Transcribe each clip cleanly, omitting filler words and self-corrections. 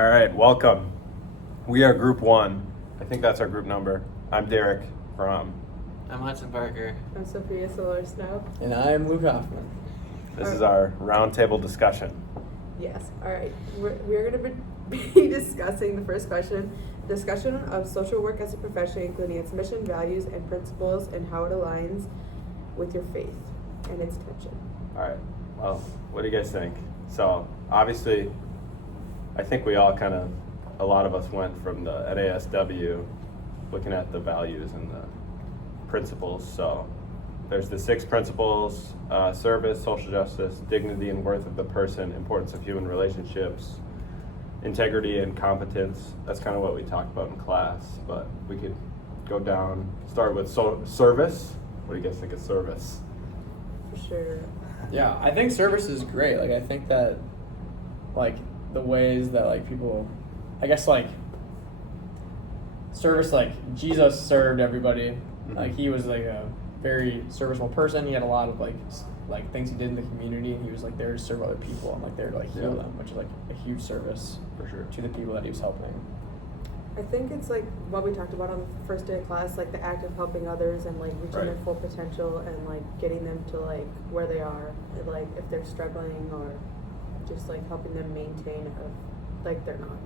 All right, welcome. We are Group 1. I think that's our group number. I'm Derek from. I'm Hudson Parker. I'm Sophia Solar Snow. And I am Luke Hoffman. This is our roundtable discussion. Yes. All right. We're going to be discussing the first question: discussion of social work as a profession, including its mission, values, and principles, and how it aligns with your faith and its tension. All right, well, what do you guys think? So, obviously, I think we all a lot of us went from the NASW looking at the values and the principles. So, there's the 6 principles: service, social justice, dignity and worth of the person, importance of human relationships, integrity and competence. That's kind of what we talked about in class, but we could go down, start with service. What do you guys think of service? For sure. Yeah, I think service is great. Like, I think that, like, the ways that, like, people, I guess, like, service, like, Jesus served everybody. Mhm. Like, he was, like, a very serviceable person. He had a lot of, like, things he did in the community, and he was, like, there to serve other people and, like, there to, like, heal Yeah. them, which is, like, a huge service For sure. to the people that he was helping. I think it's like what we talked about on the first day of class, like the act of helping others and like reaching their Right. full potential and like getting them to like where they are, and, like if they're struggling or just like helping them maintain like they're not.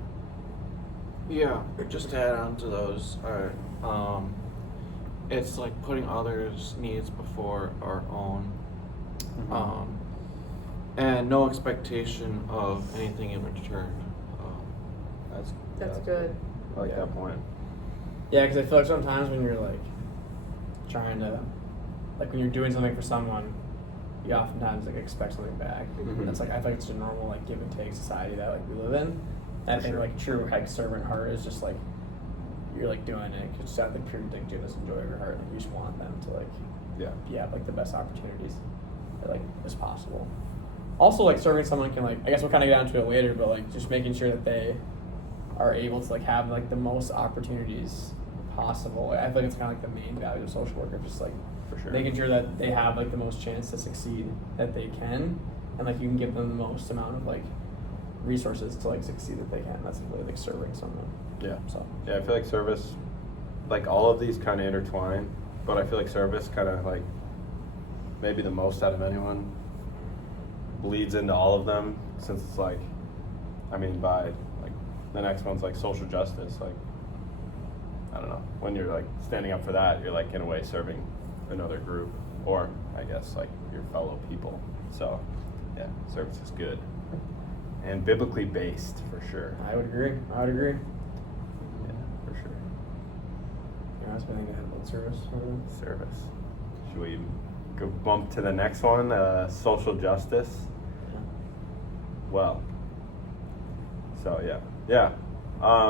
Yeah, just to add on to those, it's like putting others' needs before our own, and no expectation of anything in return. That's good. I like Yeah. that point. Yeah, because I feel like sometimes when you're, like, trying to, like, when you're doing something for someone, you oftentimes, like, expect something back. Mhm. That's, like, I feel like it's a normal, like, give and take society that, like, we live in. And I For think, sure. like, true, like, servant heart is just, like, you're, like, doing it because it's out of the pure goodness and joy of your heart. Like, you just want them to, like, Yeah. have, like, the best opportunities that, like, as possible. Also, like, serving someone can, like, I guess we'll kind of get onto it later, but, like, just making sure that they are able to, like, have, like, the most opportunities possible. I feel like it's kind of like the main value of social work, just, like, For sure. making sure that they have, like, the most chance to succeed that they can, and, like, you can give them the most amount of, like, resources to, like, succeed that they can. That's really, like, serving someone. Yeah. So Yeah, I feel like service, like all of these kind of intertwine, but I feel like service kind of like maybe the most out of anyone bleeds into all of them, since it's like, I mean, by like the next one's like social justice. Like, I don't know, when you're like standing up for that, you're like in a way serving another group, or I guess like your fellow people. So yeah, service is good and biblically based for sure. I would agree. Yeah, for sure. You know, anything to add about service? Service. Should we go bump to the next one? Social justice. Well, so yeah.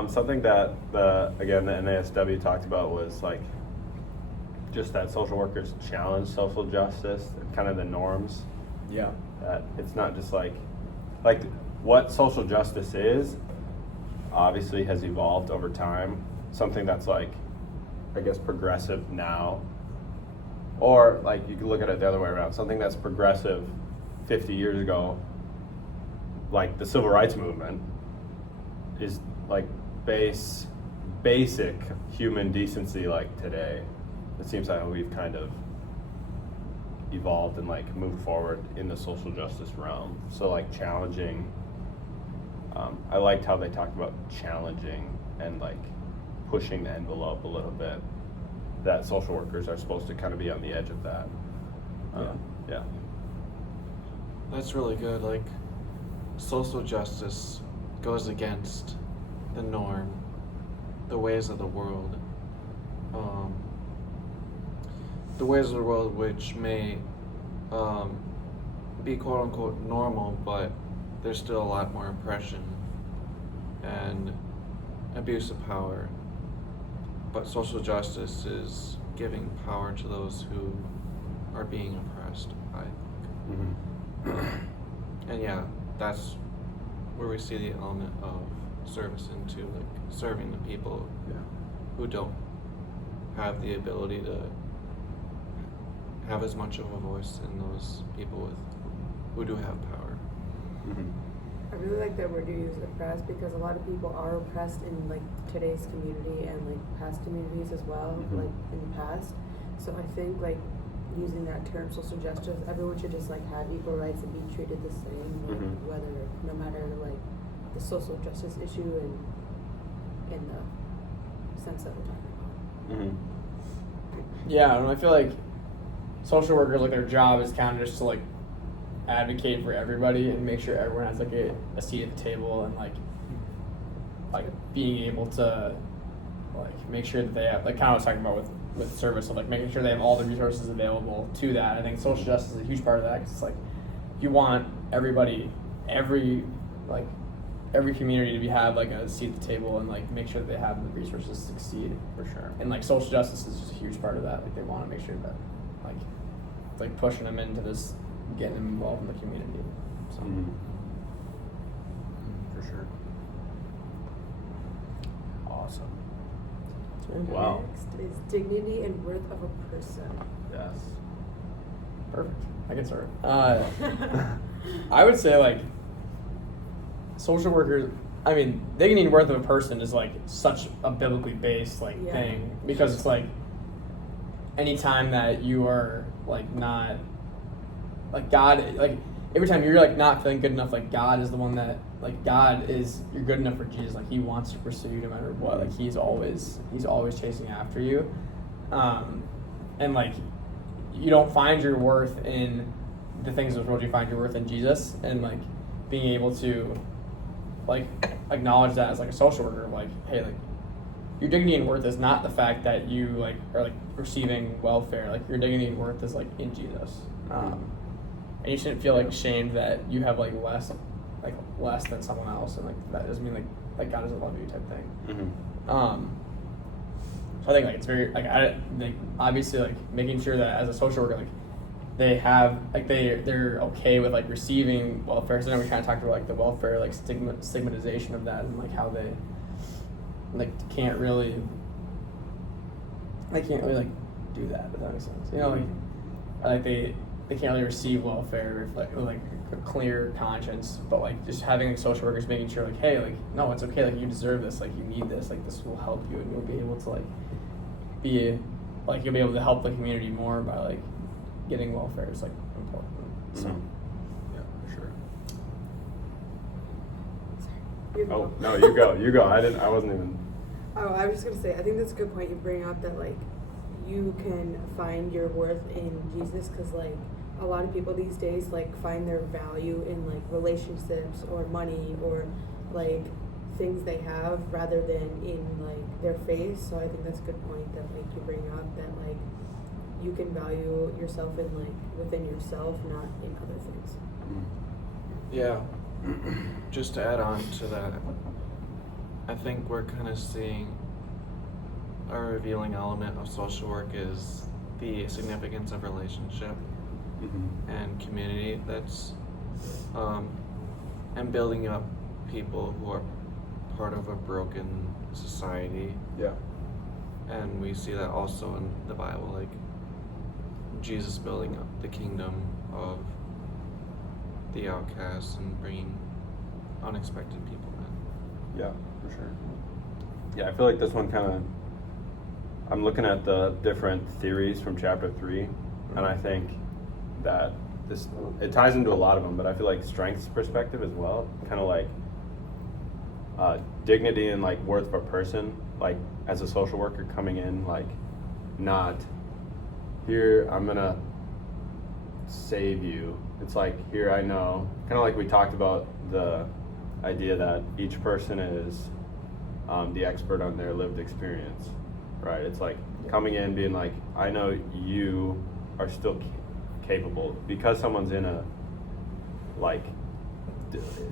Something that the NASW talked about was like just that social workers challenge social justice and kind of the norms. Yeah. That it's not just like what social justice is. Obviously, has evolved over time. Something that's like, I guess, progressive now, or like you can look at it the other way around. Something that's progressive 50 years ago, like the civil rights movement, is like basic human decency. Like today, it seems like we've kind of evolved and like moved forward in the social justice realm. So like challenging. I liked how they talked about challenging and like pushing the envelope a little bit. That social workers are supposed to kind of be on the edge of that. Yeah. That's really good. Like, social justice goes against the norm, the ways of the world. The ways of the world which may be quote unquote normal, but there's still a lot more oppression and abuse of power. But social justice is giving power to those who are being oppressed, I think. Mm-hmm. And yeah, that's where we see the element of service into, like, serving the people Yeah. who don't have the ability to have as much of a voice in those people who do have power. Mm-hmm. I really like that word you use, oppressed, because a lot of people are oppressed in like today's community and like past communities as well, Mhm. like in the past. So I think like using that term, social justice, everyone should just like have equal rights and be treated the same, like, Mhm. whether no matter like the social justice issue and in the sense that we're talking about. Mm-hmm. Yeah, and I feel like social workers, like, their job is kind of just to like advocate for everybody and make sure everyone has like a seat at the table, and like being able to like make sure that they have, like, kind of what I was talking about with service, of like making sure they have all the resources available to that. I think social justice is a huge part of that, because it's like you want everybody, every community to have like a seat at the table and like make sure that they have the resources to succeed. For sure. And like social justice is just a huge part of that. Like they want to make sure that like it's like pushing them into this, getting them involved in the community. So Mhm. For sure. Awesome. And Wow. Next is dignity and worth of a person. Yes. perfect. I can start. I would say like social workers. I mean, dignity and worth of a person is like such a biblically based like Yeah. thing, because it's like anytime that you are like not like God, like every time you're like not feeling good enough, like God is the one that like God is, you're good enough for Jesus. Like He wants to pursue you no matter what. Like He's always chasing after you, and like you don't find your worth in the things of this world. You find your worth in Jesus, and like being able to like acknowledge that as like a social worker, like, hey, like your dignity and worth is not the fact that you like are like receiving welfare. Like your dignity and worth is like in Jesus, and you shouldn't feel like ashamed that you have like less than someone else, and like that doesn't mean like God doesn't love you type thing. Mm-hmm. So I think like it's very like obviously like making sure that as a social worker, like they have like they're okay with like receiving welfare. So then we kind of talked about like the welfare, like stigmatization of that, and like how they like can't really like do that, if that makes sense. You know, like they can't really receive welfare with like a clear conscience, but like just having like social workers making sure like, hey, like no, it's okay, like you deserve this, like you need this, like this will help you, and you'll be able to you'll be able to help the community more by like getting welfare is like important. So Mhm. Yeah, for sure. You Oh go. no, you go. I wasn't even. Oh, I was just gonna say, I think that's a good point you bring up, that like you can find your worth in Jesus, because like a lot of people these days like find their value in like relationships or money or like things they have rather than in like their faith. So I think that's a good point that like you bring up, that like you can value yourself in like within yourself, not in other things. Yeah. Just to add on to that, I think we're kind of seeing a revealing element of social work is the significance of relationship Mm-hmm. and community that's and building up people who are part of a broken society. Yeah. And we see that also in the Bible, like Jesus building up the kingdom of the outcasts and bringing unexpected people in. Yeah, for sure. Yeah, I feel like this one kind of, I'm looking at the different theories from chapter 3, and I think that it ties into a lot of them, but I feel like strengths perspective as well, kind of like dignity and like worth of a person, like as a social worker coming in, like not here, I'm gonna save you. It's like, here, I know, kind of like we talked about the idea that each person is the expert on their lived experience, right? It's like coming in being like, I know you are still capable. Because someone's in a like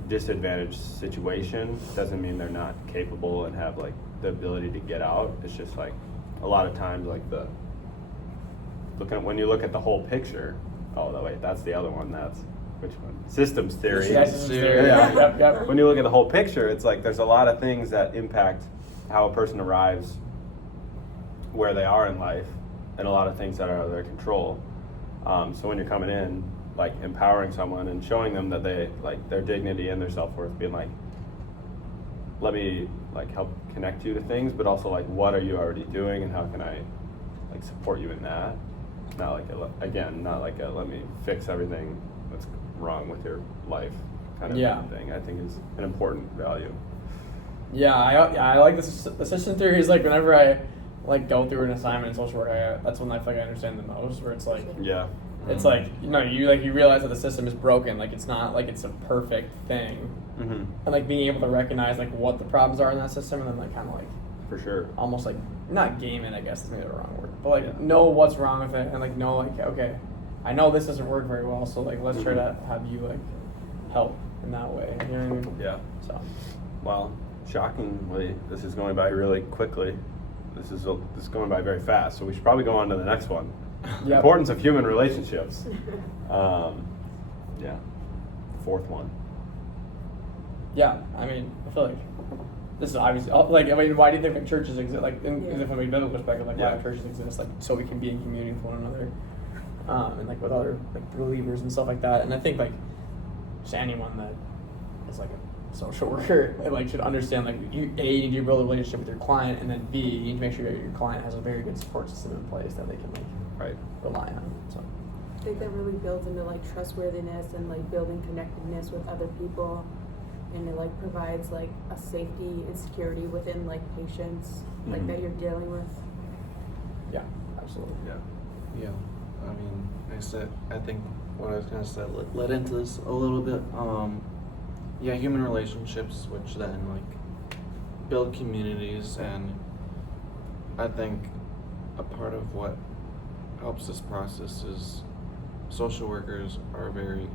disadvantaged situation doesn't mean they're not capable and have like the ability to get out. It's just like a lot of times like when you look at the whole picture. Oh, no, wait, that's the other one. That's which one? Systems theory. Yeah, systems theory. Yeah. Yep. When you look at the whole picture, it's like there's a lot of things that impact how a person arrives where they are in life, and a lot of things that are out of their control. So when you're coming in, like empowering someone and showing them that they like their dignity and their self-worth, being like, let me like help connect you to things, but also like what are you already doing and how can I like support you in that. Not like not like a let me fix everything that's wrong with your life kind of Yeah. thing. I think is an important value. Yeah, I like this. The system theory is like whenever I like go through an assignment in social work, that's when I feel like I understand the most. Where it's like, Yeah. it's like you realize that the system is broken. Like it's not like it's a perfect thing, Mm-hmm. and like being able to recognize like what the problems are in that system, and then like kind of like For sure. almost like not game it. I guess is maybe the wrong word, but like Yeah. know what's wrong with it, and like know like okay, I know this doesn't work very well, so like let's try to have you like help in that way. You know what I mean? Yeah. So Well, shockingly, this is going by really quickly. This is going by very fast, so we should probably go on to the next one. Yep. Importance of human relationships. Yeah. Fourth one. yeah, I mean I feel like this is obviously like I mean why do you think like churches exist? Like Yeah. from a biblical perspective, like Yeah. why do churches exist? Like so we can be in community with one another, and like with other like believers and stuff like that. And I think like just anyone that is like a social worker like should understand like you need to build a relationship with your client, and then B, you need to make sure that your client has a very good support system in place that they can like Right. rely on. So I think that really builds into like trustworthiness and like building connectedness with other people, and it like provides like a safety and security within like patients like Mhm. that you're dealing with. yeah, absolutely. Yeah. Yeah, I mean, I think what I was gonna say led into this a little bit. Yeah, human relationships, which then like build communities, and I think a part of what helps this process is social workers are very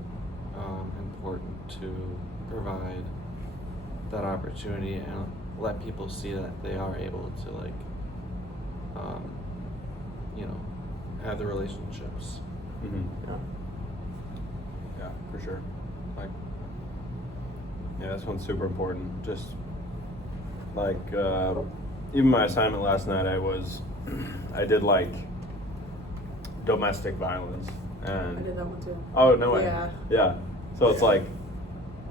important to provide that opportunity and let people see that they are able to like have the relationships. Mm-hmm. Yeah. Yeah, for sure. Like, yeah, this one's super important. Just like even my assignment last night, I did like domestic violence I and did that one too. oh no way, Yeah. yeah. So it's like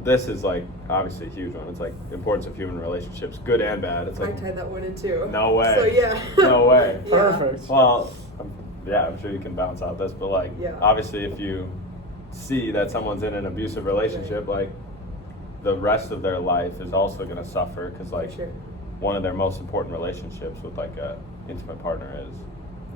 this is like obviously a huge one. It's like importance of human relationships, good and bad. It's I like tied that one in too. No way. So yeah. No way. Yeah. Perfect. well, yeah, I'm sure you can bounce out this, but like Yeah. obviously if you see that someone's in an abusive relationship, like the rest of their life is also going to suffer because like Sure. one of their most important relationships with like a intimate partner is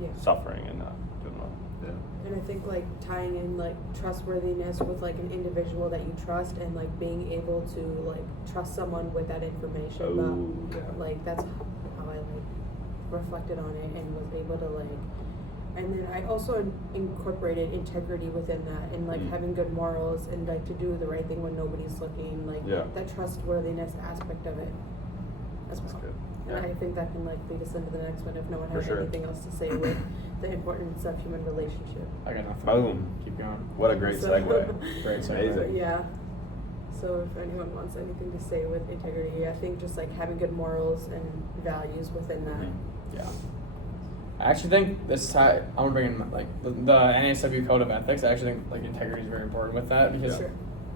Yeah. suffering and not doing well. Yeah. And I think like tying in like trustworthiness with like an individual that you trust, and like being able to like trust someone with that information. Oh, yeah. Like that's how I like reflected on it and was able to like. And then I also incorporated integrity within that, and like Mm. having good morals, and like to do the right thing when nobody's looking. Like Yeah. that trustworthiness aspect of it as That's well. good. And Yeah. I think that can like lead us into the next one if no one For has sure. anything else to say with the importance of human relationship. I got nothing. Boom. Keep going. What a great So- segue. Great segue. Amazing. Yeah. So if anyone wants anything to say with integrity, I think just like having good morals and values within that. Mhm. Yeah. I actually think I'm gonna bring in like the NASW Code of Ethics. I actually think like integrity is very important with that because Sure.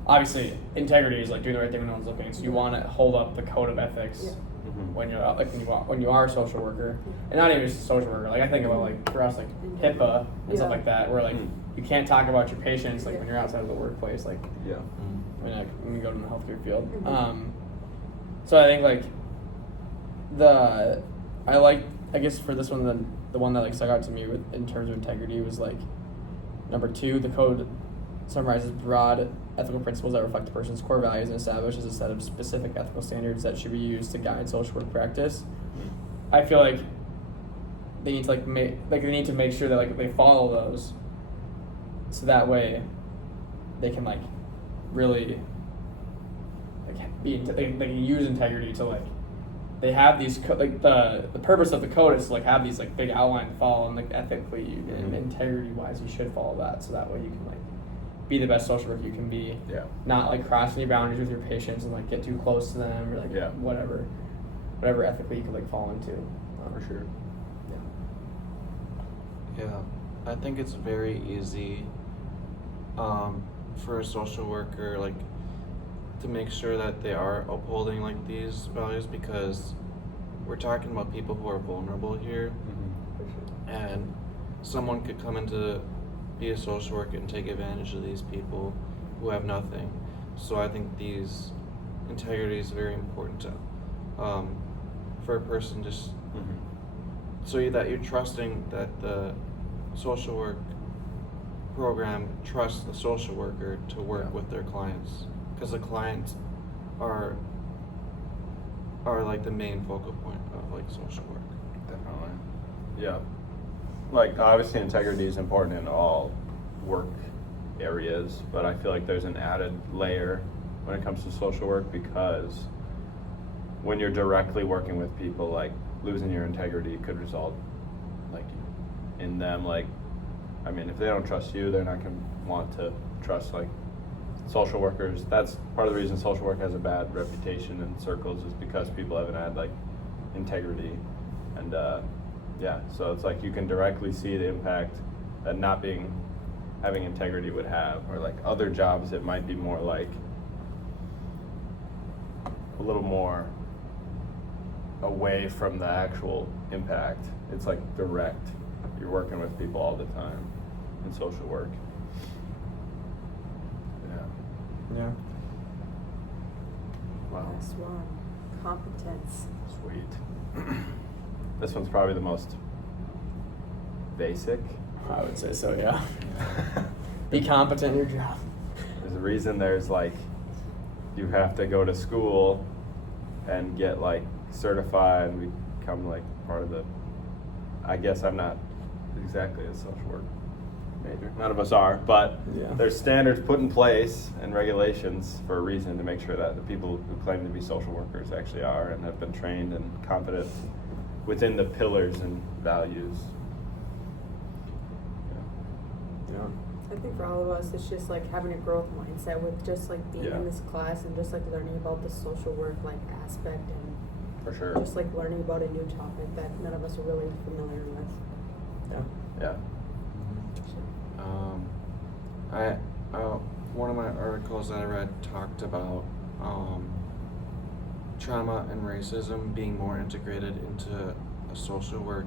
obviously integrity is like doing the right thing when no one's looking. So you want to hold up the code of ethics Yeah. Mhm. when you're out, like when you are a social worker, and not even just a social worker. Like I think about like for us like HIPAA and Yeah. stuff like that, where like Mm. you can't talk about your patients like Yeah. when you're outside of the workplace. Like Yeah. when you go to the healthcare field. Mhm. So I think like I guess for this one the one that like stuck out to me with in terms of integrity was like number 2, the code summarizes broad ethical principles that reflect a person's core values and establishes a set of specific ethical standards that should be used to guide social work practice. I feel like they need to make sure that like they follow those, so that way they can like really like they can use integrity to like they have these like the purpose of the code is to like have these like big outline to follow, and like ethically and Mhm. integrity wise you should follow that, so that way you can like be the best social worker you can be, Yeah. not like cross any boundaries with your patients and like get too close to them or like Yeah. whatever ethically you can like fall into. For sure. Yeah, I think it's very easy for a social worker, like, to make sure that they are upholding like these values, because we're talking about people who are vulnerable here, For sure. and someone could come into be a social worker and take advantage of these people who have nothing. So I think these integrity is very important to, for a person, just so that you're trusting that the social work program trusts the social worker to work Yeah. with their clients, because the clients are like the main focal point of like social work. Definitely. Yeah. Like, obviously integrity is important in all work areas, but I feel like there's an added layer when it comes to social work, because when you're directly working with people, like, losing your integrity could result, like, in them, like, I mean, if they don't trust you, they're not going to want to trust, like, social workers. That's part of the reason social work has a bad reputation in circles, is because people haven't had, like, integrity. And yeah, so it's like you can directly see the impact that having integrity would have. Or like other jobs, it might be more like a little more away from the actual impact. It's like direct. You're working with people all the time in social work. Yeah. Yeah. Wow. Last one, competence. Sweet. This one's probably the most basic. I would say so, yeah. Be competent in your job. There's a reason there's like, you have to go to school and get like certified and become like part of the, I guess I'm not exactly a social work major. None of us are, but Yeah. there's standards put in place and regulations for a reason, to make sure that the people who claim to be social workers actually are and have been trained and competent within the pillars and values. Yeah. I think for all of us, it's just like having a growth mindset with just like being Yeah. in this class and just like learning about the social work like aspect, and For sure. just like learning about a new topic that none of us are really familiar with. Yeah. Yeah. One of my articles that I read talked about trauma and racism being more integrated into a social work,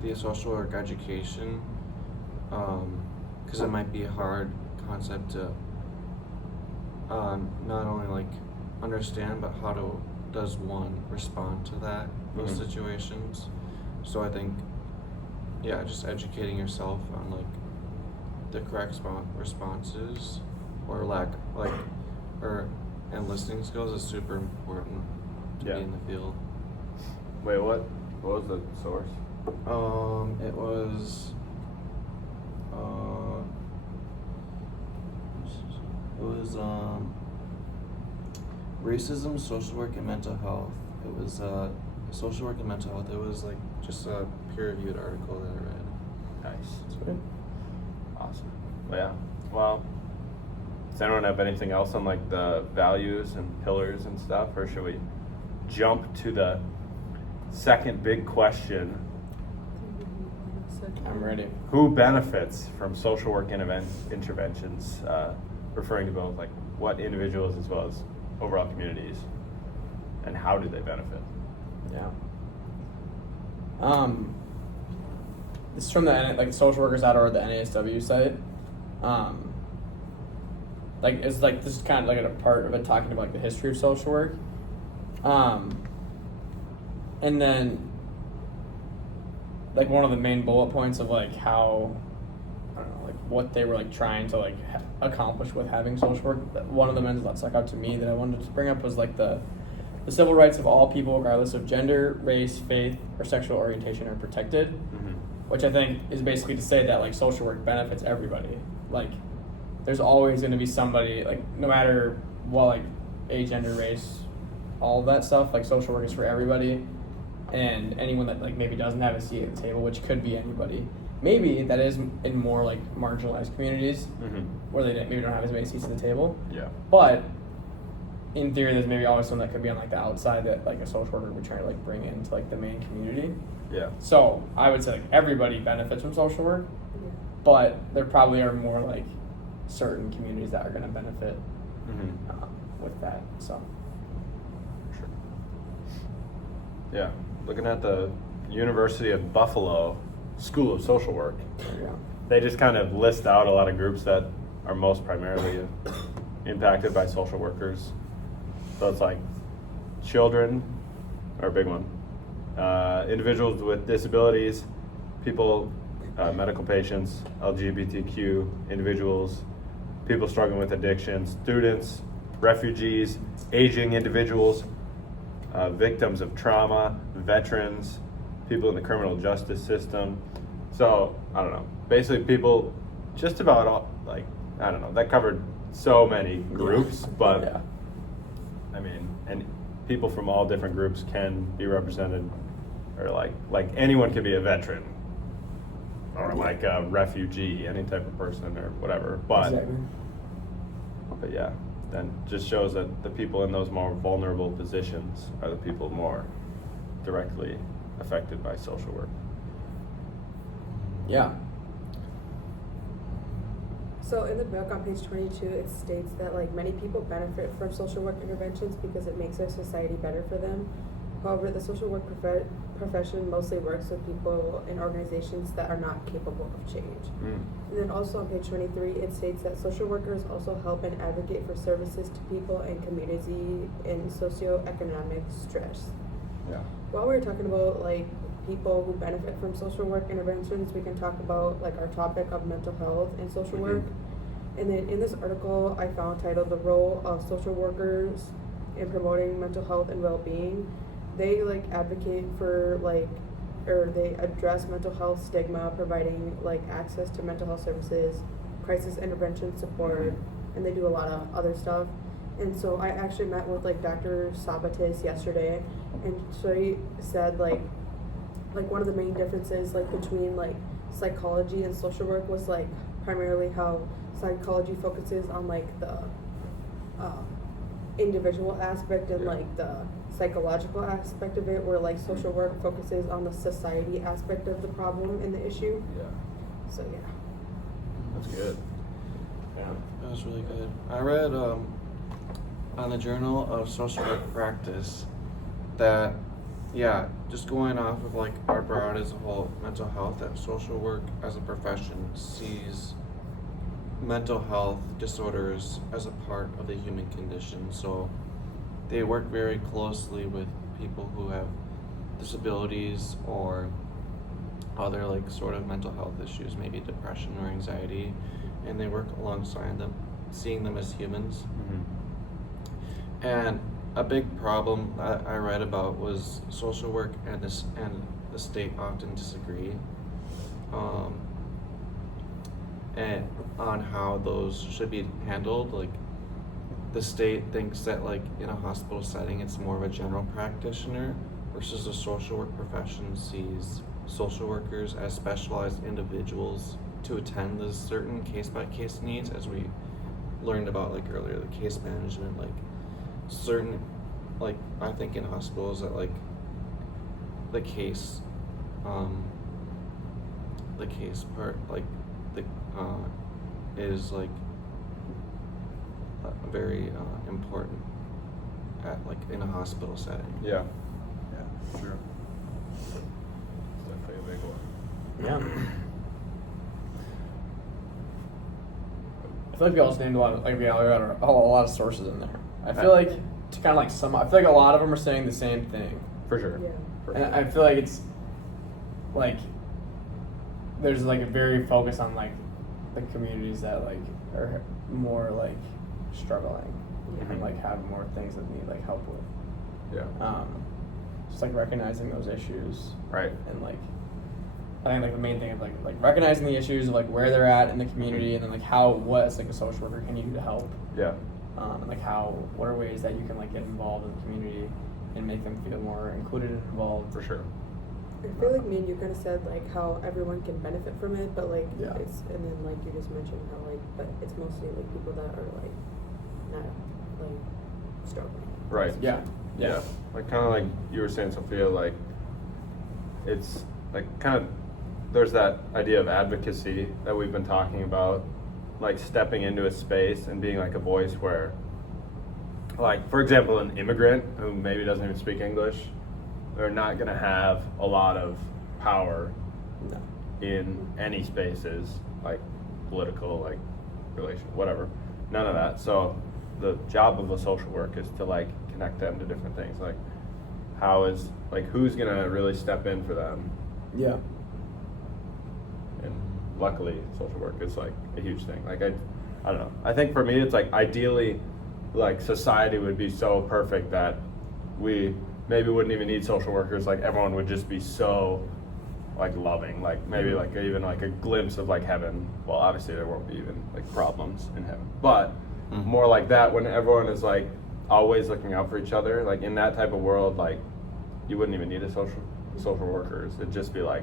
the social work education, because it might be a hard concept to not only like understand, but does one respond to those Mhm. situations. So I think, yeah, just educating yourself on like the correct responses or and listening skills is super important to Yeah. be in the field. Wait, what was the source? It was racism, social work, and mental health. It was social work and mental health. It was like just a peer-reviewed article that I read. Nice. Sweet. Awesome. Well, yeah. Well, does anyone have anything else on like the values and pillars and stuff, or should we jump to the second big question? I'm ready. Who benefits from social work interventions, referring to both like what individuals as well as overall communities, and how do they benefit? Yeah. This is from the social workers at or the NASW site. It's like this is kind of like a part of it talking about like the history of social work. And then like one of the main bullet points of like how, I don't know, like what they were like trying to like accomplish with having social work. One of the ones that stuck out to me that I wanted to bring up was like the civil rights of all people regardless of gender, race, faith, or sexual orientation are protected. Mm-hmm. Which I think is basically to say that like social work benefits everybody. Like there's always going to be somebody, like no matter what, like age, gender, race, all of that stuff, like social work is for everybody. And anyone that like maybe doesn't have a seat at the table, which could be anybody, maybe that is in more like marginalized communities Mm-hmm. where they maybe don't have as many seats at the table. Yeah. But in theory, there's maybe always someone that could be on like the outside that like a social worker would try to like bring into like the main community. Yeah. So I would say like everybody benefits from social work. but there probably are more like certain communities that are going to benefit Mm-hmm. with that. So Sure. Yeah, looking at the University of Buffalo School of Social Work, there you go. they just kind of list out a lot of groups that are most primarily impacted by social workers. So it's like children are a big one, individuals with disabilities, people, medical patients, LGBTQ individuals, people struggling with addiction, students, refugees, aging individuals, victims of trauma, veterans, people in the criminal justice system. So, I don't know, basically people, just about all, like, I don't know, that covered so many groups, but yeah. I mean, and people from all different groups can be represented, or like anyone can be a veteran, or like a refugee, any type of person or whatever. But Exactly. but yeah, then just shows that the people in those more vulnerable positions are the people more directly affected by social work. Yeah. So in the book on page 22, it states that like many people benefit from social work interventions because it makes our society better for them. However, the social work profession mostly works with people in organizations that are not capable of change. Mm. And then also on page 23, it states that social workers also help and advocate for services to people and community in socioeconomic stress. Yeah. While we were talking about like people who benefit from social work interventions, we can talk about like our topic of mental health and social Mhm. work. And then in this article I found titled "The Role of Social Workers in Promoting Mental Health and Well-Being." They like advocate for like, or they address mental health stigma, providing like access to mental health services, crisis intervention support, and they do a lot of other stuff. And so I actually met with like Dr. Sabates yesterday, and she said like one of the main differences like between like psychology and social work was like primarily how psychology focuses on like the individual aspect and Yeah. like the psychological aspect of it, where like social work focuses on the society aspect of the problem and the issue. Yeah. So yeah. That's good. Yeah. That was really good. I read on the Journal of Social Work Practice that, yeah, just going off of like our broad as a whole, mental health, that social work as a profession sees mental health disorders as a part of the human condition. So they work very closely with people who have disabilities or other like sort of mental health issues, maybe depression or anxiety, and they work alongside them, seeing them as humans. Mm-hmm. And a big problem that I read about was social work and the state often disagree, and on how those should be handled. Like the state thinks that like in a hospital setting it's more of a general practitioner, versus the social work profession sees social workers as specialized individuals to attend the certain case-by-case needs, as we learned about like earlier, the case management, like certain, like I think in hospitals that like the case part, like the is like very important at like in a hospital setting. Yeah. Yeah. Sure. It's definitely a big one. Yeah. I feel like we also named a lot of, like we got a lot of sources in there. I feel like to kind of like sum up, I feel like a lot of them are saying the same thing. For sure. Yeah. For And sure. I feel like it's like there's like a very focus on like the communities that like are more like struggling Yeah. and like have more things that need like help with. Yeah. Just like recognizing those issues Right. and like I think like the main thing is like recognizing the issues of like where they're at in the community and then like what as like a social worker can you do to help, Yeah. and like what are ways that you can like get involved in the community and make them feel more included and involved. For sure. I feel like me and you kind of said like how everyone can benefit from it, but like Yeah. it's, and then like you just mentioned how like, but it's mostly like people that are like not like struggling. Right. Yeah. Yeah. Like kind of like you were saying, Sophia, like it's like kind of there's that idea of advocacy that we've been talking about, like stepping into a space and being like a voice where, like, for example, an immigrant who maybe doesn't even speak English, they're not going to have a lot of power No. in any spaces, like political, like relation, whatever. None of that. So the job of a social work is to like connect them to different things. Like who's going to really step in for them? Yeah. And luckily social work is like a huge thing. Like I don't know. I think for me it's like ideally like society would be so perfect that we maybe wouldn't even need social workers. Like everyone would just be so like loving, like maybe like even like a glimpse of like heaven. Well, obviously there won't be even like problems in heaven, but more like that when everyone is like always looking out for each other. Like in that type of world, like you wouldn't even need a social workers. It'd just be like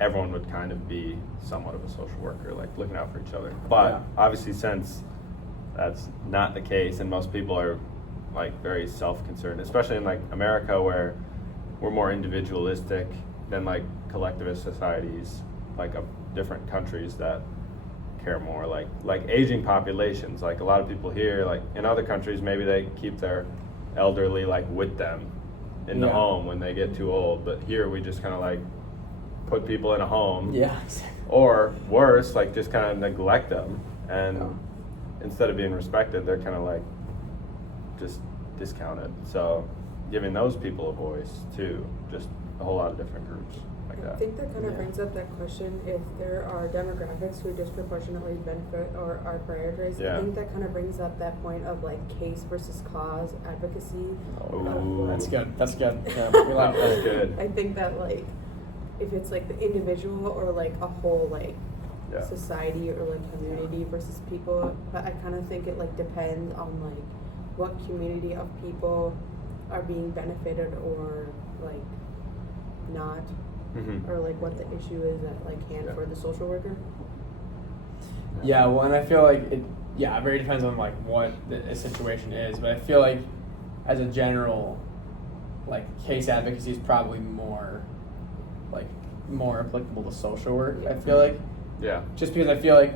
everyone would kind of be somewhat of a social worker, like looking out for each other. But Yeah. obviously, since that's not the case, and most people are like very self-concerned, especially in like America, where we're more individualistic than like collectivist societies, like of different countries that care more, like aging populations. Like a lot of people here, like in other countries, maybe they keep their elderly like with them in the Yeah. home when they get too old. But here we just kind of like put people in a home, Yeah. or worse, like just kind of neglect them, and Yeah. instead of being respected, they're kind of like just discounted. So giving those people a voice too, just a whole lot of different groups like I that. think that kind of Yeah. brings up that question, if there are demographics who disproportionately benefit or are prioritized. Yeah. I think that kind of brings up that point of like case versus cause advocacy. Ooh. That's good. That's good. Yeah, we like That's that. good. I think that like if it's like the individual or like a whole like Yeah. society or like community versus people, but I kind of think it like depends on like what community of people are being benefited or like not, Mhm. or like what the issue is at like hand Yeah. for the social worker. Yeah, well, and I feel like it very depends on like what the situation is, but I feel like as a general, like case advocacy is probably more applicable to social work. I feel like Yeah. just because I feel like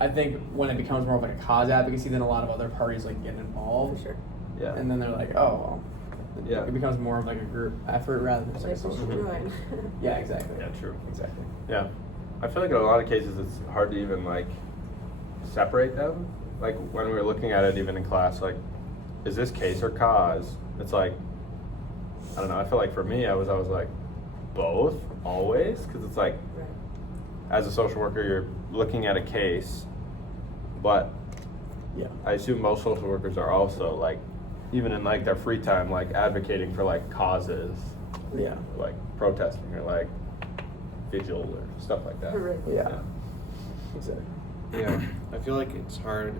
I think when it becomes more of like a cause advocacy, then a lot of other parties like get For involved, sure. Yeah. and then they're like, oh, well, Yeah. it becomes more of like a group effort rather than just like a Like we social should work. join. Yeah, exactly. Yeah, true. Exactly. Yeah. I feel like in a lot of cases it's hard to even like separate them. Like when we were looking at it even in class, like, is this case or cause? It's like, I don't know, I feel like for me I was like both always, because it's like Right. as a social worker you're looking at a case, but Yeah. I assume most social workers are also like, even in like their free time, like advocating for like causes, Yeah. like protesting or like vigil or stuff like that. Right. Yeah. Exactly. Yeah, I feel like it's hard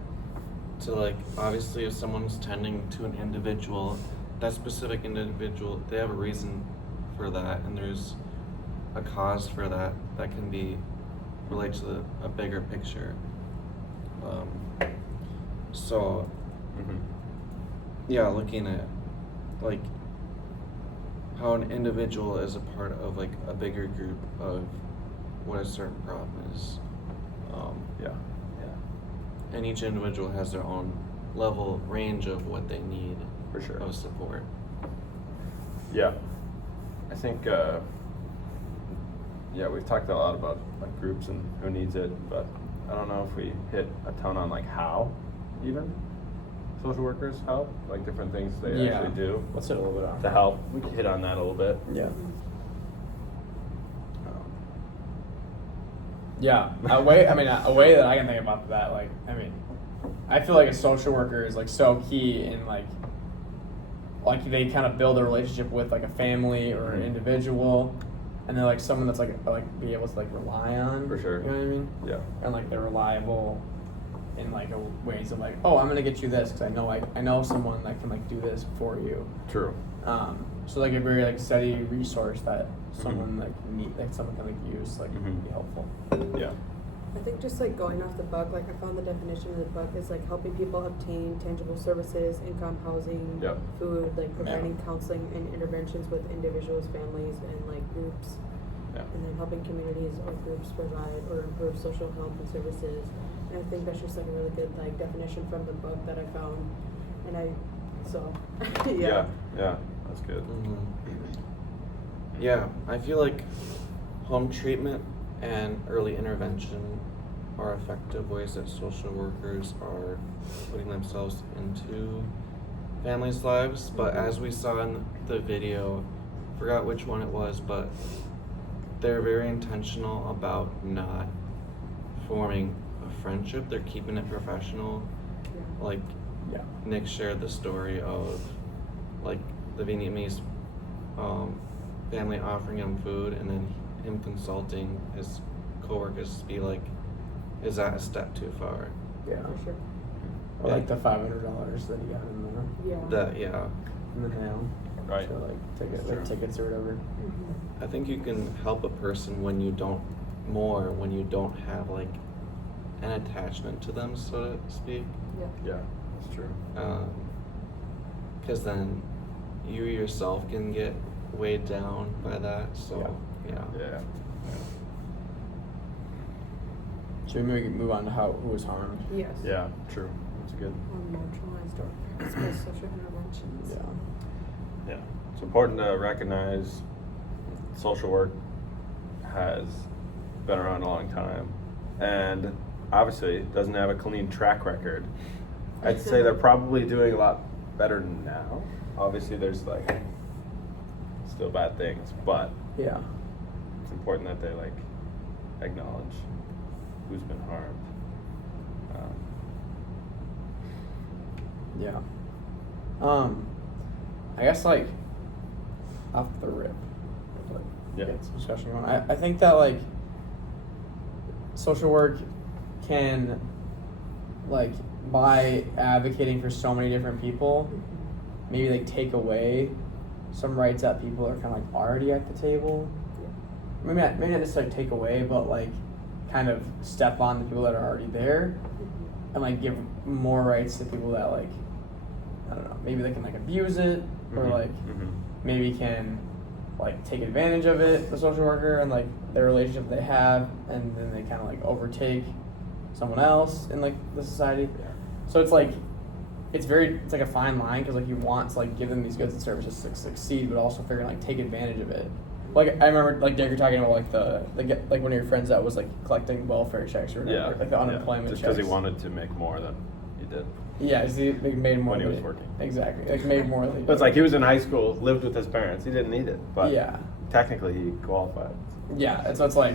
to like, obviously if someone's tending to an individual, that specific individual, they have a reason for that, and there's a cause for that that can be related to a bigger picture. So Mhm. yeah, looking at like how an individual is a part of like a bigger group of what a certain problem is. Yeah. And each individual has their own level range of what they need For sure. of support. Yeah. I think, yeah, we've talked a lot about like groups and who needs it, but I don't know if we hit a ton on like how even social workers help, like different things they Yeah. actually do Let's hit a little bit on to that. help. We could hit on that a little bit. Yeah. Um, Yeah, a way that I can think about that, like, I mean, I feel like a social worker is like so key in like they kind of build a relationship with like a family or an Mhm. individual, and they're like someone that's like be able to like rely on. For sure. You know what I mean? Yeah. And like they're reliable in like ways of like, oh, I'm gonna get you this because I know someone that can like do this for you. True. So like a very like steady resource that Mm-hmm. someone someone can like use like Mhm. be helpful. Yeah. I think just like going off the book, like I found the definition of the book is like helping people obtain tangible services, income, housing, Yep. food, like providing counseling and interventions with individuals, families, and like groups. Yeah. and then helping communities or groups provide or improve social help and services. And I think that's just like a really good like definition from the book that I found, and Yeah, that's good. Yeah, I feel like home treatment and early intervention are effective ways that social workers are putting themselves into families' lives. But as we saw in the video, forgot which one it was, but they're very intentional about not forming a friendship. They're keeping it professional. Like Yeah. Nick shared the story of like the Vietnamese family offering him food and then him consulting his coworkers to be like, is that a step too far? Yeah. for sure. Or like the $500 that he got Yeah. in the mail. Right. So like That's like true. tickets or whatever. Mhm. I think you can help a person when you don't have like an attachment to them, so to speak. Yeah. Yeah, that's true. Because then you yourself can get weighed down by that. So yeah. Yeah. Should we maybe move on to who was harmed? Yes. Yeah, true. That's good. Marginalized or special social interventions. Yeah. Yeah. It's important to recognize social work has been around a long time and obviously doesn't have a clean track record. I'd say they're probably doing a lot better now. Obviously there's like still bad things, but Yeah. it's important that they like acknowledge who's been harmed. Yeah. I guess like off the rip, like, Yeah. get some discussion going. I think that like social work can like by advocating for so many different people, maybe like take away some rights that people are kind of like already at the table. Maybe not necessarily take away, but like kind of step on the people that are already there, and like give more rights to people that like, I don't know, maybe they can like abuse it or Mhm. like Mhm. maybe can like take advantage of it, the social worker, and like their relationship they have, and then they kind of like overtake someone else in like the society. So it's like it's like a fine line because like you want to like give them these goods and services to succeed, but also figuring like take advantage of it. Like I remember like Derek, you're talking about like like one of your friends that was like collecting welfare checks or whatever, Yeah. like the unemployment Just checks. because he wanted to make more than he did. Yeah, he made more When he than was working. Exactly, like made more than. But it's like he was in high school, lived with his parents. He didn't need it, but Yeah. technically he qualified. Yeah, and so it's like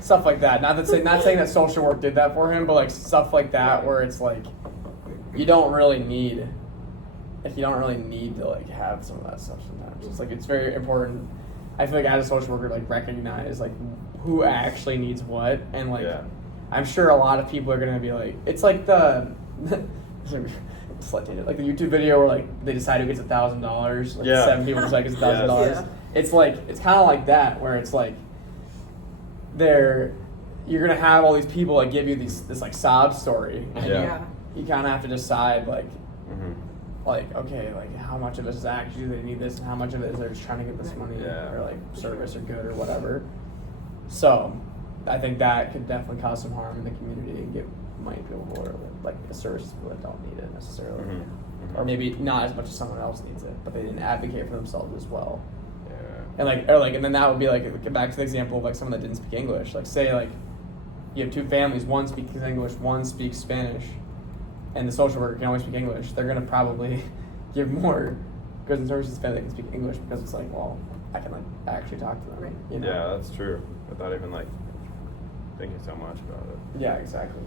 stuff like that. Not saying that social work did that for him, but like stuff like that where it's like you don't really need to like have some of that stuff sometimes. It's like it's very important. I feel like as a social worker, like recognize like who actually needs what, and like Yeah. I'm sure a lot of people are gonna be like, it's like the like the YouTube video where like they decide who gets $1,000. Like Yeah. 7 people decide who gets $1,000. Yes. It's like it's kind of like that where it's like you're gonna have all these people like give you this like sob story, and Yeah. you kind of have to decide like Mm-hmm. okay, like how much of this is actually they need this and how much of it is they're just trying to get this money Yeah. or like service or good or whatever. So I think that could definitely cause some harm in the community and give money to people who are like the services people that don't need it necessarily, Mhm. or maybe not as much as someone else needs it, but they didn't advocate for themselves as well. Yeah. And then that would be like get back to the example of like someone that didn't speak English. Like say like you have two families, one speaks English, one speaks Spanish, and the social worker can only speak English. They're gonna probably give more goods and services to the family that can speak English because it's like, well, I can like actually talk to them. Right. You know? Yeah, that's true. Without even like thinking so much about it. Yeah, exactly.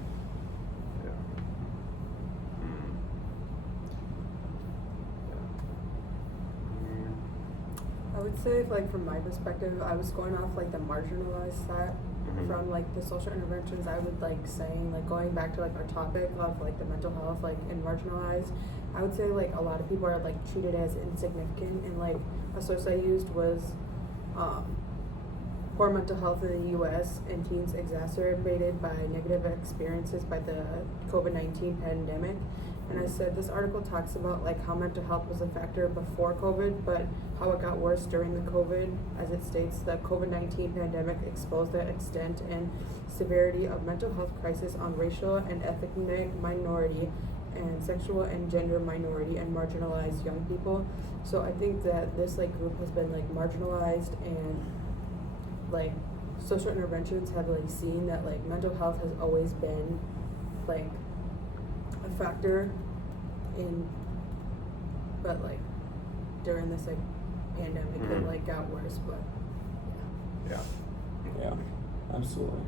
Yeah. Mm. I would say, like, from my perspective, I was going off, like, the marginalized side Mhm. from, like, the social interventions. I would, like, saying, like, going back to, like, our topic of, like, the mental health, like, and marginalized, I would say, like, a lot of people are, like, treated as insignificant. And, like, a source I used was, poor mental health in the U.S. and teens exacerbated by negative experiences by the COVID-19 pandemic. And I said, this article talks about like how mental health was a factor before COVID, but how it got worse during the COVID. As it states, the COVID-19 pandemic exposed the extent and severity of mental health crisis on racial and ethnic minority and sexual and gender minority and marginalized young people. So I think that this like group has been like marginalized, and like social interventions have like seen that like mental health has always been like a factor in, but like during this like pandemic it Mhm. like got worse, but Yeah. Yeah, absolutely.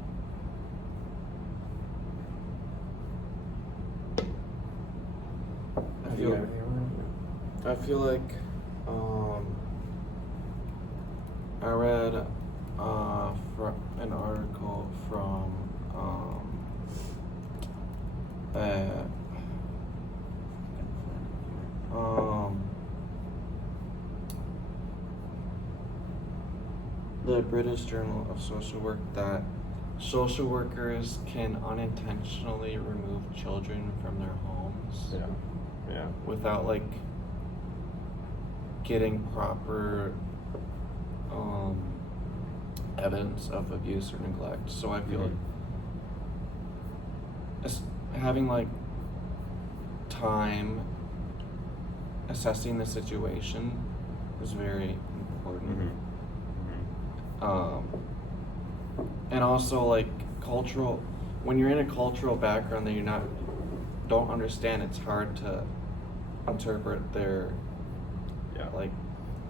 I feel, I feel like I read an article from the British Journal of Social Work that social workers can unintentionally remove children from their homes Yeah. Yeah. without like getting proper evidence of abuse or neglect. So I feel Mhm. like having like time assessing the situation is very important. Mhm. And also like cultural, when you're in a cultural background that don't understand, it's hard to interpret their Yeah. like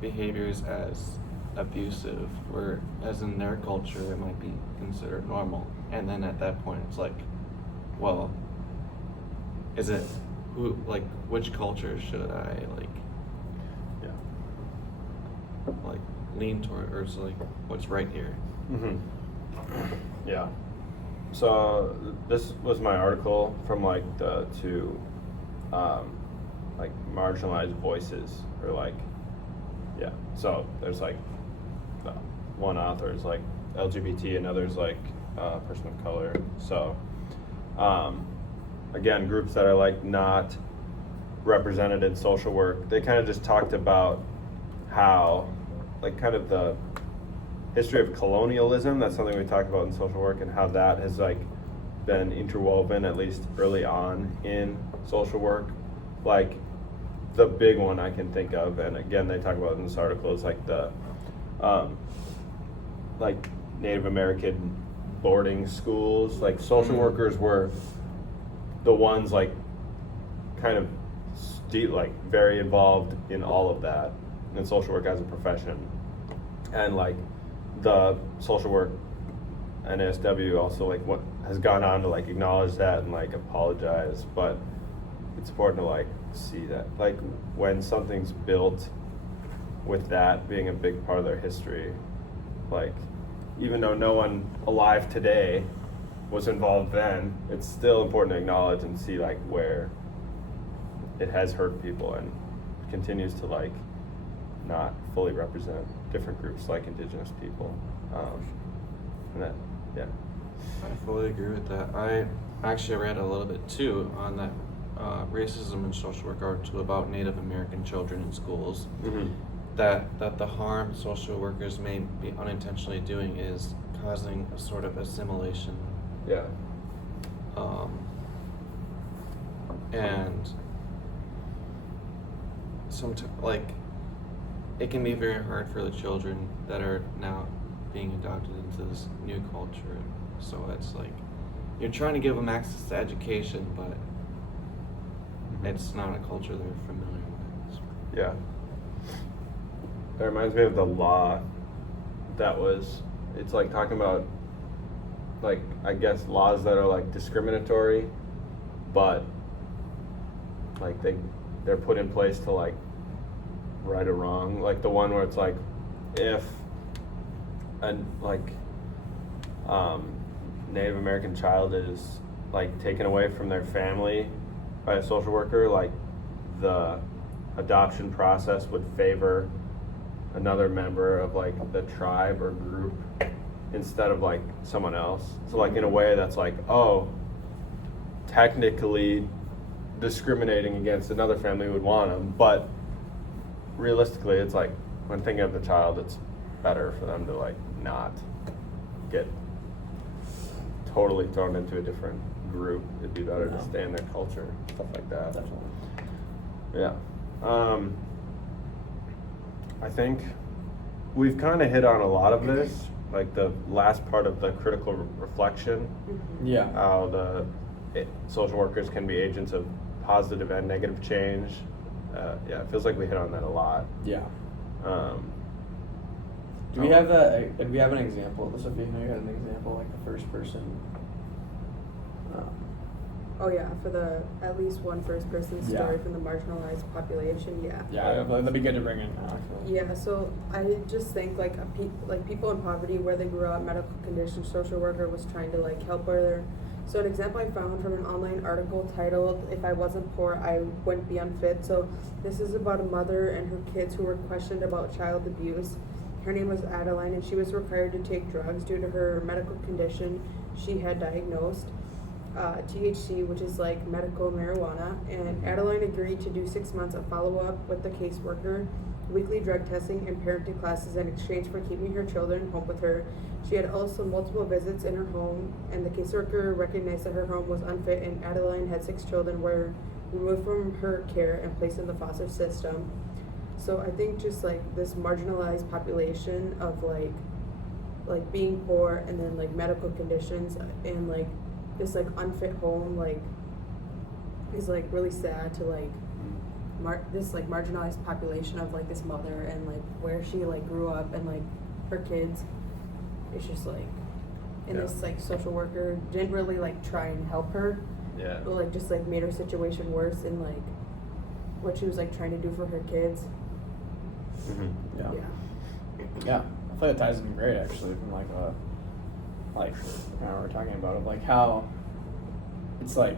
behaviors as abusive, whereas in their culture it might be considered normal. And then at that point it's like, well, is it which culture should I Yeah. lean toward, or is like what's right here? Mm-hmm. Yeah. So this was my article from like the two like marginalized voices, or like, yeah. So there's like one author is like LGBT, another's like person of color. So again, groups that are like not represented in social work. They kind of just talked about how like kind of the history of colonialism. That's something we talk about in social work, and how that has like been interwoven, at least early on in social work. Like the big one I can think of, and again they talk about it in this article, is like the like Native American boarding schools. Like social workers were the ones like kind of like very involved in all of that, in social work as a profession. And like the social work NASW also like what has gone on to like acknowledge that and like apologize. But it's important to like see that like when something's built with that being a big part of their history, like even though no one alive today was involved then, it's still important to acknowledge and see like where it has hurt people and continues to like not fully represent different groups like Indigenous people. And that, yeah. I fully agree with that. I actually read a little bit too on that racism and social work article about Native American children in schools. Mm-hmm. That the harm social workers may be unintentionally doing is causing a sort of assimilation. Yeah. And like it can be very hard for the children that are now being adopted into this new culture. So it's like you're trying to give them access to education, but it's not a culture they're familiar with. Yeah. That reminds me of the law that was, it's like talking about like, I guess laws that are like discriminatory, but like they're put in place to like right a wrong. Like the one where it's like if a Native American child is like taken away from their family by a social worker, like the adoption process would favor another member of like the tribe or group instead of like someone else. So like in a way that's like, oh, technically discriminating against another family who would want them, but realistically, it's like when thinking of the child, it's better for them to like not get totally thrown into a different group. It'd be better No. to stay in their culture, stuff like that. Definitely. Yeah. I think we've kind of hit on a lot of this, like the last part of the critical reflection, Yeah. how social workers can be agents of positive and negative change. Yeah, it feels like we hit on that a lot. Yeah. Um, Do we have that? Do we have an example? This would be, you had an example, like the first person. Oh yeah, for the at least one first person Yeah. story from the marginalized population. Yeah. Yeah, that'd be good to bring in. Actually. Yeah, so I just think like like people in poverty where they grew up, medical condition, social worker was trying to like help where they're. So an example I found from an online article titled "If I Wasn't Poor, I Wouldn't Be Unfit." So this is about a mother and her kids who were questioned about child abuse. Her name was Adeline, and she was required to take drugs due to her medical condition she had diagnosed. THC, which is like medical marijuana, and Adeline agreed to do 6 months of follow-up with the caseworker, weekly drug testing, and parenting classes in exchange for keeping her children home with her. She had also multiple visits in her home, and the caseworker recognized that her home was unfit, and Adeline had 6 children were removed from her care and placed in the foster system. So I think just like this marginalized population of like being poor and then like medical conditions and like this like unfit home like is like really sad to like this like marginalized population of like this mother and like where she like grew up and like her kids. It's just like and Yeah. this like social worker didn't really like try and help her, yeah. but like just like made her situation worse in like what she was like trying to do for her kids. Mhm. Yeah. Yeah. Yeah, I feel like that ties in great actually from like we're talking about of like how it's like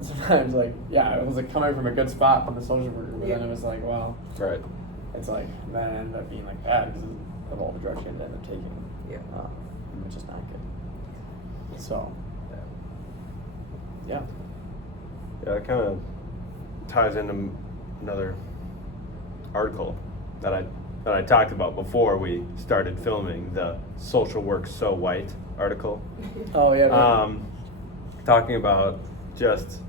sometimes like yeah it was like coming from a good spot from the social worker, but then Yeah. it was like well Right. it's like then it ended up being like bad because of all the drugs she ended up taking, Yeah. which is not good. So yeah, Yeah, it kind of ties into another article that I talked about before we started filming, the Social Work So White article. oh yeah, Talking about just,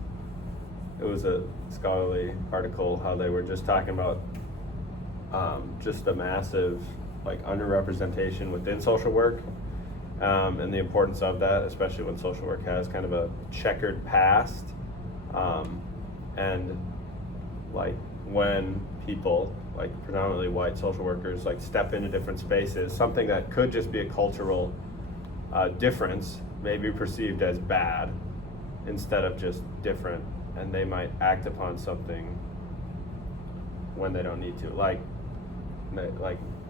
it was a scholarly article, how they were just talking about just the massive like underrepresentation within social work, and the importance of that, especially when social work has kind of a checkered past, and like when people like predominantly white social workers like step into different spaces, something that could just be a cultural difference may be perceived as bad instead of just different, and they might act upon something when they don't need to, like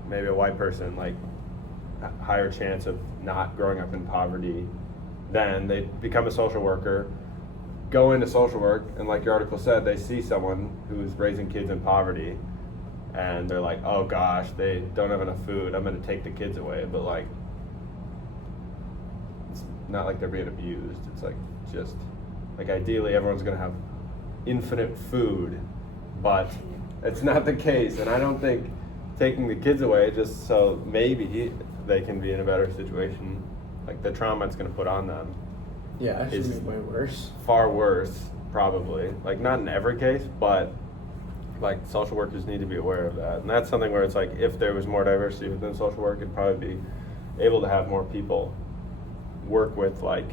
maybe a white person like higher chance of not growing up in poverty, then they become a social worker, go into social work, and like your article said, they see someone who's raising kids in poverty and they're like, oh gosh, they don't have enough food, I'm going to take the kids away. But like, it's not like they're being abused. It's like just like ideally everyone's going to have infinite food, but it's not the case. And I don't think taking the kids away just so maybe they can be in a better situation, like the trauma it's going to put on them yeah, it should is be way worse. far worse, probably. Like not in every case, but like social workers need to be aware of that. And that's something where it's like if there was more diversity within social work, it'd probably be able to have more people work with like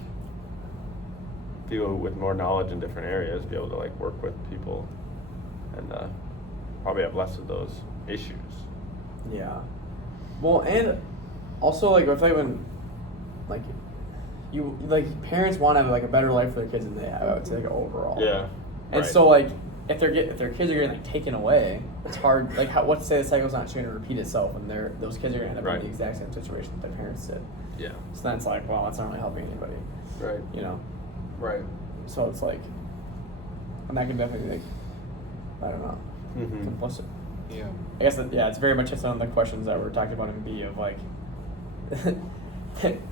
people with more knowledge in different areas, be able to like work with people and probably have less of those issues. Yeah. Well, and also like I feel like when like you like parents want to have like a better life for their kids than they have, I would say like overall. Yeah. And right. so like if their kids are getting like taken away, it's hard. Like what to say the cycle's not going to repeat itself when those kids are going to end up Right. in the exact same situation that their parents did. Yeah. So then it's like, well, that's not really helping anybody, Right. you know. Right. So it's like, and that can definitely like, I don't know, Mm-hmm. complicit. Yeah. I guess that, yeah, it's very much some of the questions that we're talking about in B of like,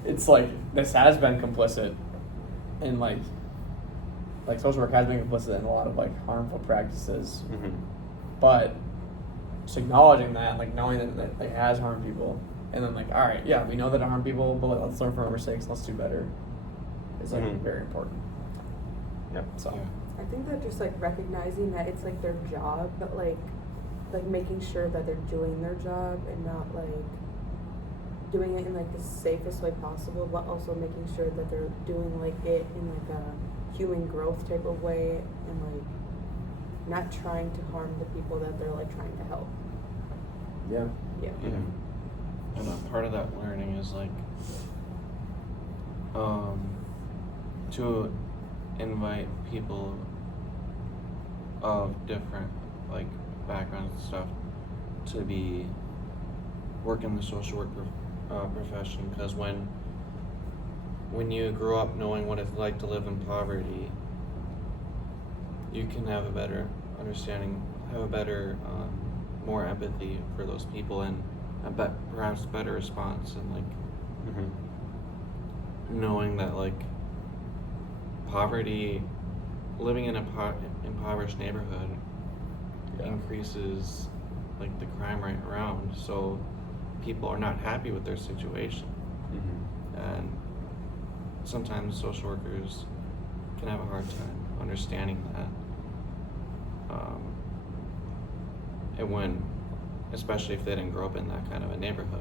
it's like this has been complicit in like like social work has been complicit in a lot of like harmful practices, Mm-hmm. but just acknowledging that, like knowing that it has harmed people, and then like, all right, yeah, we know that it harmed people, but like, let's learn from our mistakes, let's do better. Is like Mhm. very important. Yep. So Yeah. I think that just like recognizing that it's like their job, but like making sure that they're doing their job and not like doing it in like the safest way possible, but also making sure that they're doing like it in like a human growth type of way and like not trying to harm the people that they're like trying to help. yeah, Yeah. Mm-hmm. And a part of that learning is like to invite people of different like backgrounds and stuff to be work in the social work profession, because when you grow up knowing what it's like to live in poverty, you can have a better understanding, have a better more empathy for those people, and perhaps better response, and like Mm-hmm. knowing that like poverty, living in a impoverished neighborhood Yeah. increases like the crime rate around, so people are not happy with their situation, Mm-hmm. and sometimes social workers can have a hard time understanding that, and when, especially if they didn't grow up in that kind of a neighborhood.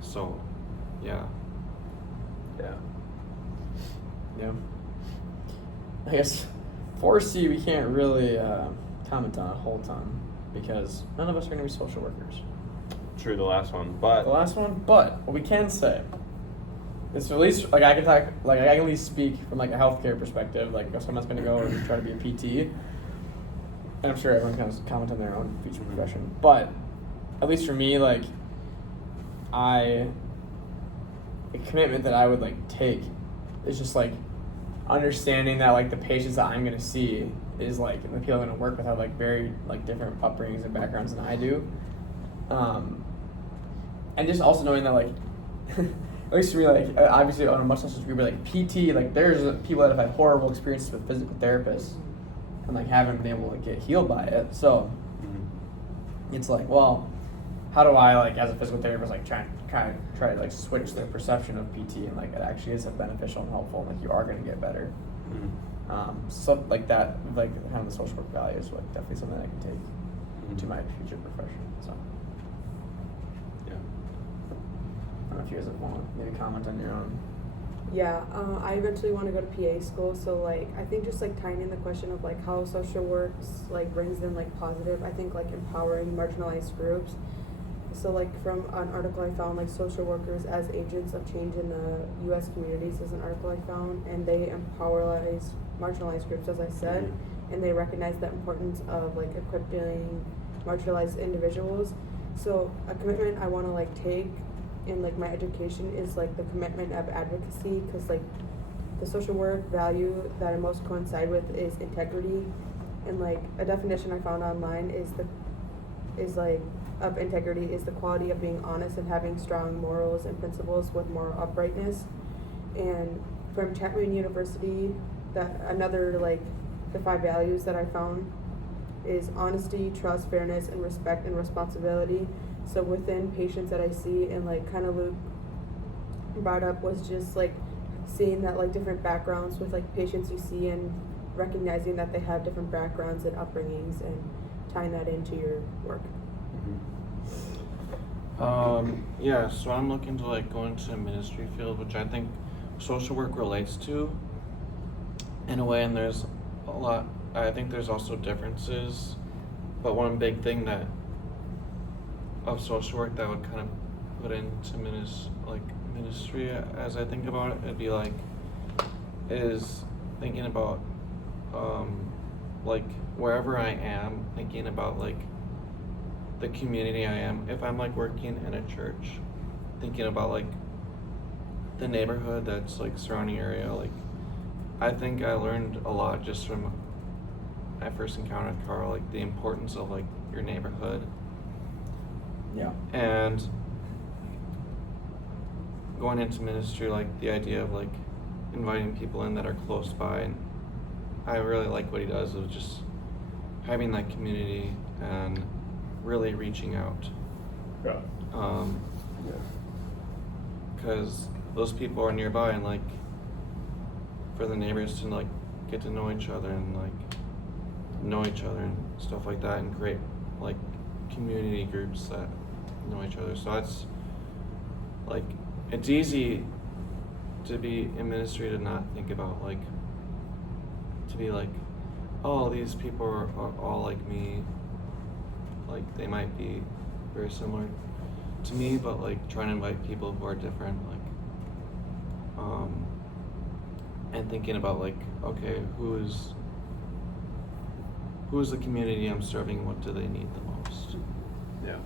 So yeah. Yeah. yeah. I guess 4C we can't really comment on a whole ton because none of us are going to be social workers. True, the last one, but The last one, but what we can say is at least like I can talk, like I can at least speak from like a healthcare perspective. Like if someone's going to go and try to be a PT, and I'm sure everyone can comment on their own future profession, but at least for me, like a commitment that I would like take is just like understanding that like the patients that I'm going to see is like the people I'm going to work with have like very like different upbringings and backgrounds than I do. And just also knowing that, like, at least for me, like, obviously on a much less degree, but like PT, like, there's people that have had horrible experiences with physical therapists and like haven't been able to get healed by it. So Mhm. it's like, well, how do I, like, as a physical therapist, like, try to like switch their perception of PT and like it actually is beneficial and helpful, and like you are going to get better. Mhm. So like that, like kind of the social work value is like definitely something I can take Mhm. to my future profession. So Yeah. I don't know if you guys want to maybe comment on your own. Yeah, I eventually want to go to PA school, so like I think just like tying in the question of like how social works like brings in like positive, I think like empowering marginalized groups. So like from an article I found, like social workers as agents of change in the U.S. communities is an article I found, and they empower marginalized groups, as I said, Mhm. and they recognize the importance of like equipping marginalized individuals. So a commitment I want to like take in like my education is like the commitment of advocacy, because like the social work value that I most coincide with is integrity, and like a definition I found online is like of integrity is the quality of being honest and having strong morals and principles with moral uprightness. And from Chapman University, that another like the 5 values that I found is honesty, trust, fairness, and respect and responsibility. So within patients that I see, and like kind of Luke brought up was just like seeing that like different backgrounds with like patients you see, and recognizing that they have different backgrounds and upbringings, and tying that into your work. Yeah, so I'm looking to like go into a ministry field, which I think social work relates to in a way, and there's a lot, I think there's also differences, but one big thing that of social work that I would kind of put into ministry as I think about it, it'd be like, is thinking about like wherever I am, thinking about like the community I am. If I'm like working in a church, thinking about like the neighborhood that's like surrounding area. Like I think I learned a lot just from my first encounter with Carl, like the importance of like your neighborhood, Yeah. and going into ministry, like the idea of like inviting people in that are close by, and I really like what he does of just having that community and really reaching out. Yeah. Because those people are nearby, and like for the neighbors to like get to know each other and like know each other and stuff like that, and create like community groups that know each other. So it's like it's easy to be in ministry to not think about like to be like, oh, these people are all like me. Like they might be very similar to me, but like trying to invite people who are different, like and thinking about like, okay, who's the community I'm serving, what do they need the most? Yeah.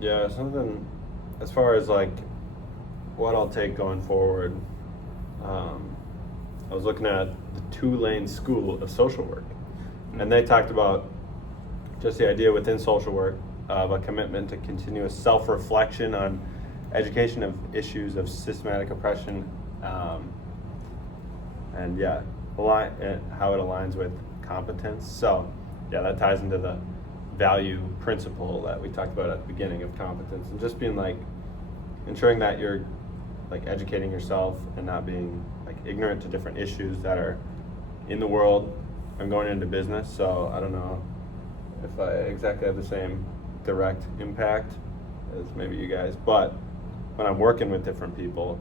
Yeah, something as far as like what I'll take going forward. I was looking at the Tulane School of Social Work, and they talked about just the idea within social work of a commitment to continuous self-reflection on education of issues of systematic oppression, and yeah, how it aligns with competence. So yeah, that ties into the value principle that we talked about at the beginning of competence, and just being like ensuring that you're like educating yourself and not being like ignorant to different issues that are in the world. I'm going into business, so I don't know if I exactly have the same direct impact as maybe you guys, but when I'm working with different people,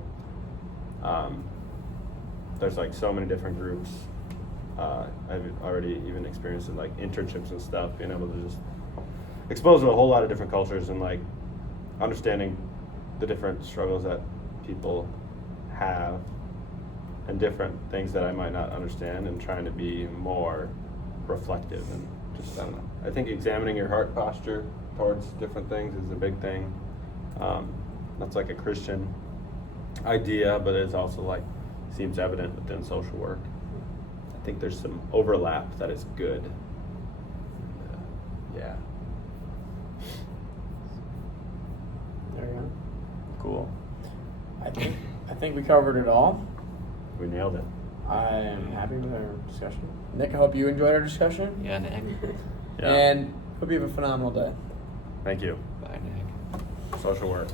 there's like so many different groups. I've already even experienced in like internships and stuff, being able to just expose to a whole lot of different cultures and like understanding the different struggles that people have and different things that I might not understand, and trying to be more reflective and just, I don't know. I think examining your heart posture towards different things is a big thing. That's like a Christian idea, but it's also like seems evident within social work. I think there's some overlap that is good. Yeah. There you go. Cool. I think we covered it all. We nailed it. I am happy with our discussion. Nick, I hope you enjoyed our discussion. Yeah, Nick. Yeah. And hope you have a phenomenal day. Thank you. Bye, Nick. Social work.